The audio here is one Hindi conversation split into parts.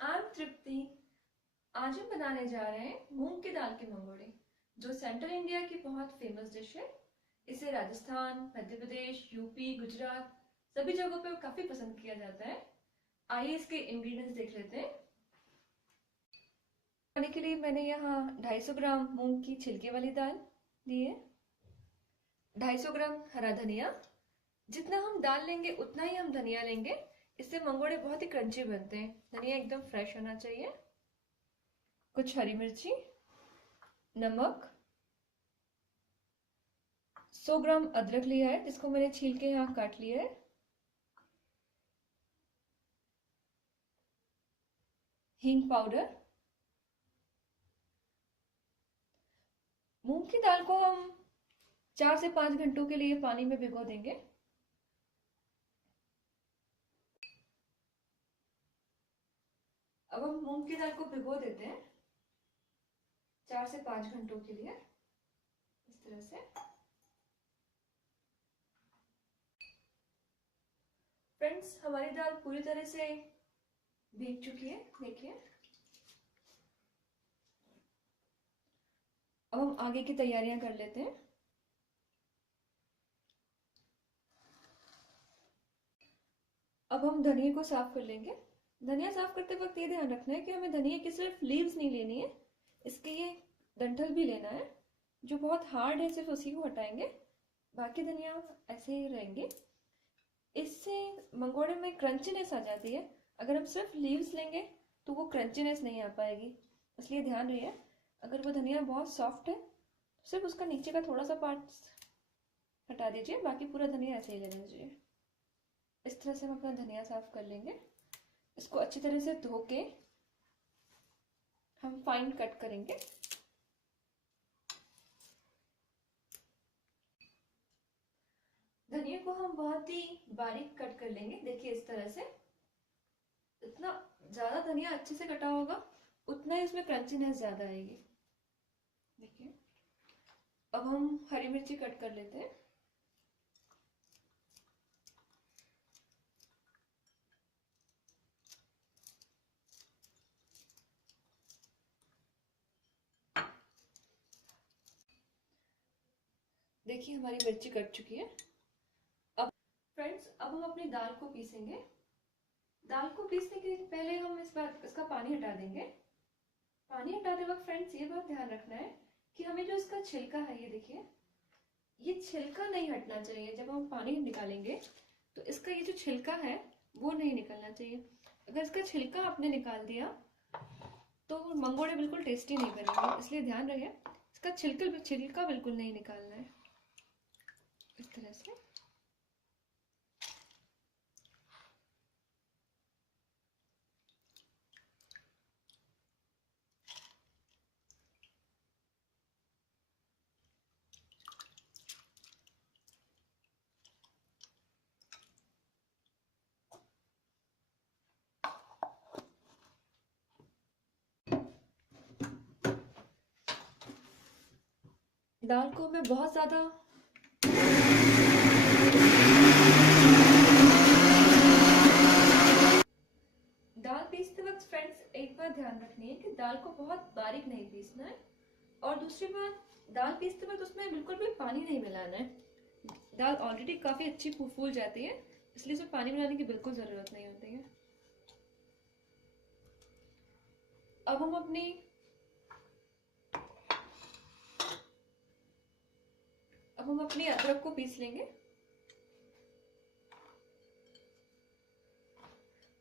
आई एम तृप्ति। आज हम बनाने जा रहे हैं मूंग की दाल के मंगोड़े, जो सेंट्रल इंडिया की बहुत फेमस डिश है। इसे राजस्थान, मध्य प्रदेश, यूपी, गुजरात सभी जगहों पे काफी पसंद किया जाता है। आइए इसके इंग्रेडिएंट्स देख लेते हैं। बनाने के लिए मैंने यहाँ 250 ग्राम मूंग की छिलके वाली दाल ली है, 250 ग्राम हरा धनिया। जितना हम दाल लेंगे उतना ही हम धनिया लेंगे। इससे मंगोड़े बहुत ही क्रंची बनते हैं। धनिया एकदम फ्रेश होना चाहिए। कुछ हरी मिर्ची, नमक, 100 ग्राम अदरक लिया है जिसको मैंने छील के यहाँ काट लिया है, हींग पाउडर। मूंग की दाल को हम 4 से 5 घंटों के लिए पानी में भिगो देंगे। अब हम मूंग की दाल को भिगो देते हैं 4 से 5 घंटों के लिए, इस तरह से। फ्रेंड्स, हमारी दाल पूरी तरह से भीग चुकी है, देखिए। अब हम आगे की तैयारियां कर लेते हैं। अब हम धनिया को साफ कर लेंगे। धनिया साफ करते वक्त ये ध्यान रखना है कि हमें धनिया की सिर्फ लीव्स नहीं लेनी है, इसके ये डंठल भी लेना है। जो बहुत हार्ड है सिर्फ उसी को हटाएंगे, बाकी धनिया ऐसे ही रहेंगे। इससे मंगोड़े में क्रंचीनेस आ जाती है। अगर हम सिर्फ लीव्स लेंगे तो वो क्रंचीनेस नहीं आ पाएगी, इसलिए ध्यान रहिए। अगर वो धनिया बहुत सॉफ्ट है तो सिर्फ उसका नीचे का थोड़ा सा पार्ट हटा दीजिए, बाकी पूरा धनिया ऐसे ही लेना चाहिए। इस तरह से हम अपना धनिया साफ कर लेंगे। इसको अच्छी तरह से धो के हम फाइन कट करेंगे। धनिया को हम बहुत ही बारीक कट कर लेंगे, देखिए इस तरह से। इतना ज्यादा धनिया अच्छे से कटा होगा उतना ही इसमें क्रंचीनेस ज्यादा आएगी, देखिए। अब हम हरी मिर्ची कट कर लेते हैं। देखिए हमारी मिर्ची कट चुकी है। अब फ्रेंड्स, अब हम अपनी दाल को पीसेंगे। दाल को पीसने के पहले हम इसका पानी हटा देंगे। पानी हटाते वक्त फ्रेंड्स ये बात ध्यान रखना है कि हमें जो इसका छिलका है, ये देखिए, ये छिलका नहीं हटना चाहिए। जब हम पानी निकालेंगे तो इसका ये जो छिलका है वो नहीं निकलना चाहिए। अगर इसका छिलका आपने निकाल दिया तो मंगोड़े बिल्कुल टेस्टी नहीं बनेंगे, इसलिए ध्यान रहे इसका छिलका बिल्कुल नहीं निकालना है, इस तरह से। दाल को हमें बहुत ज्यादा दाल पीसते वक्त फ्रेंड्स एक बात ध्यान रखनी है कि दाल को बहुत बारीक नहीं पीसना है, और दूसरी बात, दाल पीसते वक्त उसमें बिल्कुल भी पानी नहीं मिलाना है। दाल ऑलरेडी काफी अच्छी फूल जाती है, इसलिए इसमें पानी मिलाने की बिल्कुल जरूरत नहीं होती है। अब हम अपनी अदरक को पीस लेंगे।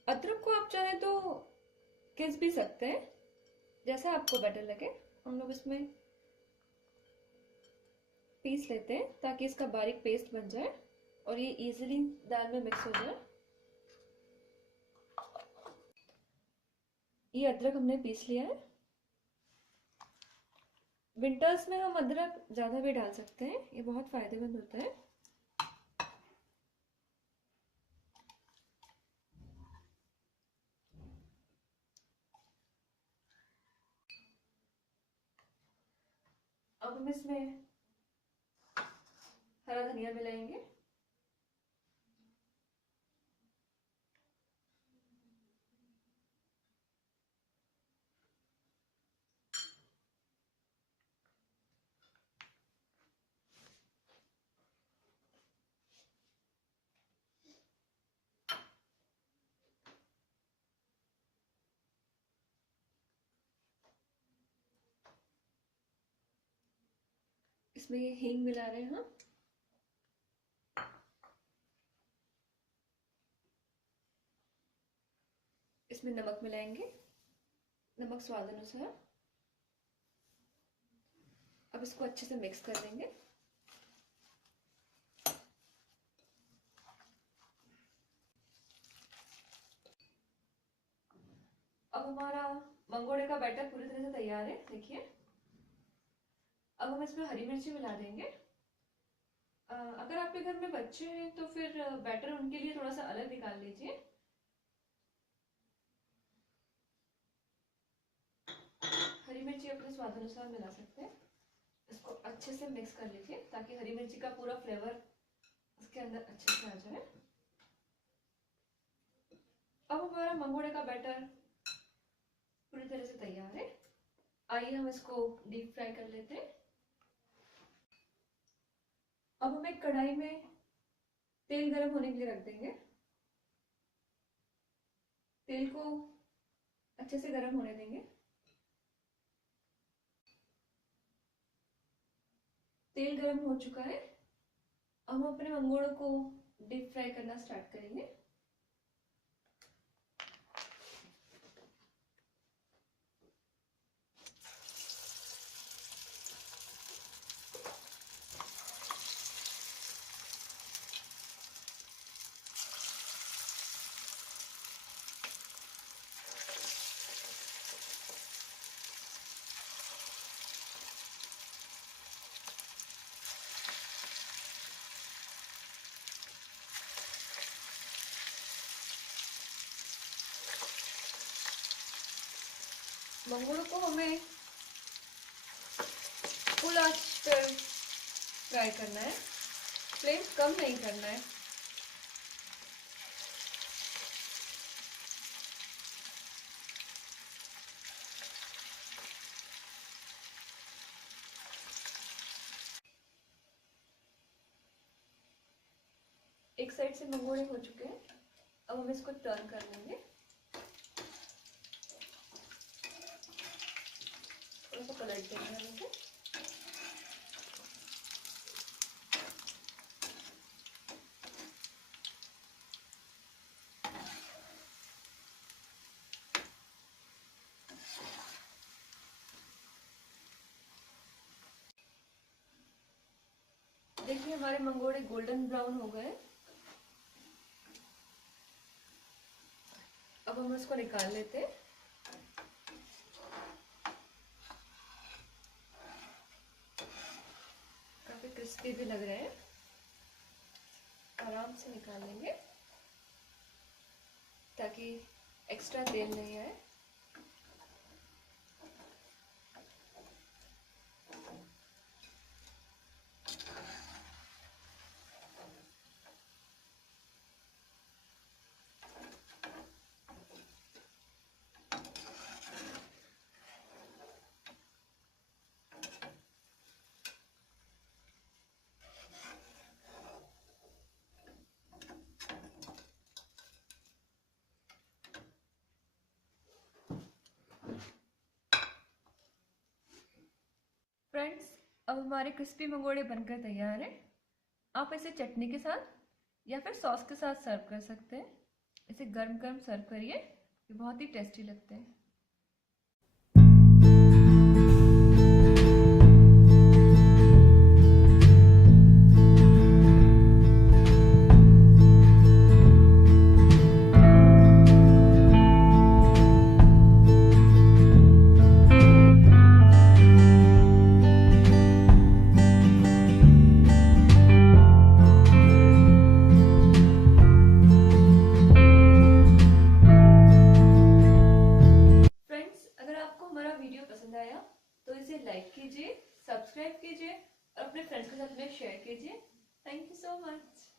अदरक को आप चाहे तो घिस भी सकते हैं, जैसा आपको बेटर लगे। हम लोग इसमें पीस लेते हैं ताकि इसका बारीक पेस्ट बन जाए और ये इजीली दाल में मिक्स हो जाए। ये अदरक हमने पीस लिया है। विंटर्स में हम अदरक ज्यादा भी डाल सकते हैं, ये बहुत फायदेमंद होता है। अब हम इसमें हरा धनिया मिलाएंगे। इसमें ये हींग मिला रहे हैं हम। इसमें नमक मिलाएंगे, नमक स्वाद अनुसार। अब इसको अच्छे से मिक्स कर देंगे। अब हमारा मंगोड़े का बैटर पूरी तरह से तैयार है, देखिए। अब हम इसमें हरी मिर्ची मिला देंगे। अगर आपके घर में बच्चे हैं तो फिर बैटर उनके लिए थोड़ा सा अलग निकाल लीजिए। हरी मिर्ची अपने स्वाद अनुसार मिला सकते हैं। इसको अच्छे से मिक्स कर लीजिए ताकि हरी मिर्ची का पूरा फ्लेवर इसके अंदर अच्छे से आ जाए। अब हमारा मंगोड़े का बैटर पूरी तरह से तैयार है। आइए हम इसको डीप फ्राई कर लेते हैं। अब हम एक कढ़ाई में तेल गर्म होने के लिए रख देंगे। तेल को अच्छे से गर्म होने देंगे। तेल गर्म हो चुका है। अब हम अपने मंगोड़ों को डीप फ्राई करना स्टार्ट करेंगे। मंगोड़ों को हमें फुल आंच पर फ्राई करना है, फ्लेम कम नहीं करना है। एक साइड से मंगोड़े हो चुके हैं। अब हम इसको टर्न कर लेंगे। थोड़ा सा पलट देंगे हम इसे। देखिए हमारे मंगोड़े गोल्डन ब्राउन हो गए। अब हम इसको निकाल लेते हैं। काफी क्रिस्पी भी लग रहे हैं। आराम से निकाल लेंगे ताकि एक्स्ट्रा तेल नहीं आए। फ्रेंड्स, अब हमारे क्रिस्पी मंगोड़े बनकर तैयार हैं। आप इसे चटनी के साथ या फिर सॉस के साथ सर्व कर सकते हैं। इसे गर्म गर्म सर्व करिए, ये बहुत ही टेस्टी लगते हैं। वीडियो पसंद आया तो इसे लाइक कीजिए, सब्सक्राइब कीजिए और अपने फ्रेंड्स के साथ में शेयर कीजिए। Thank you so much.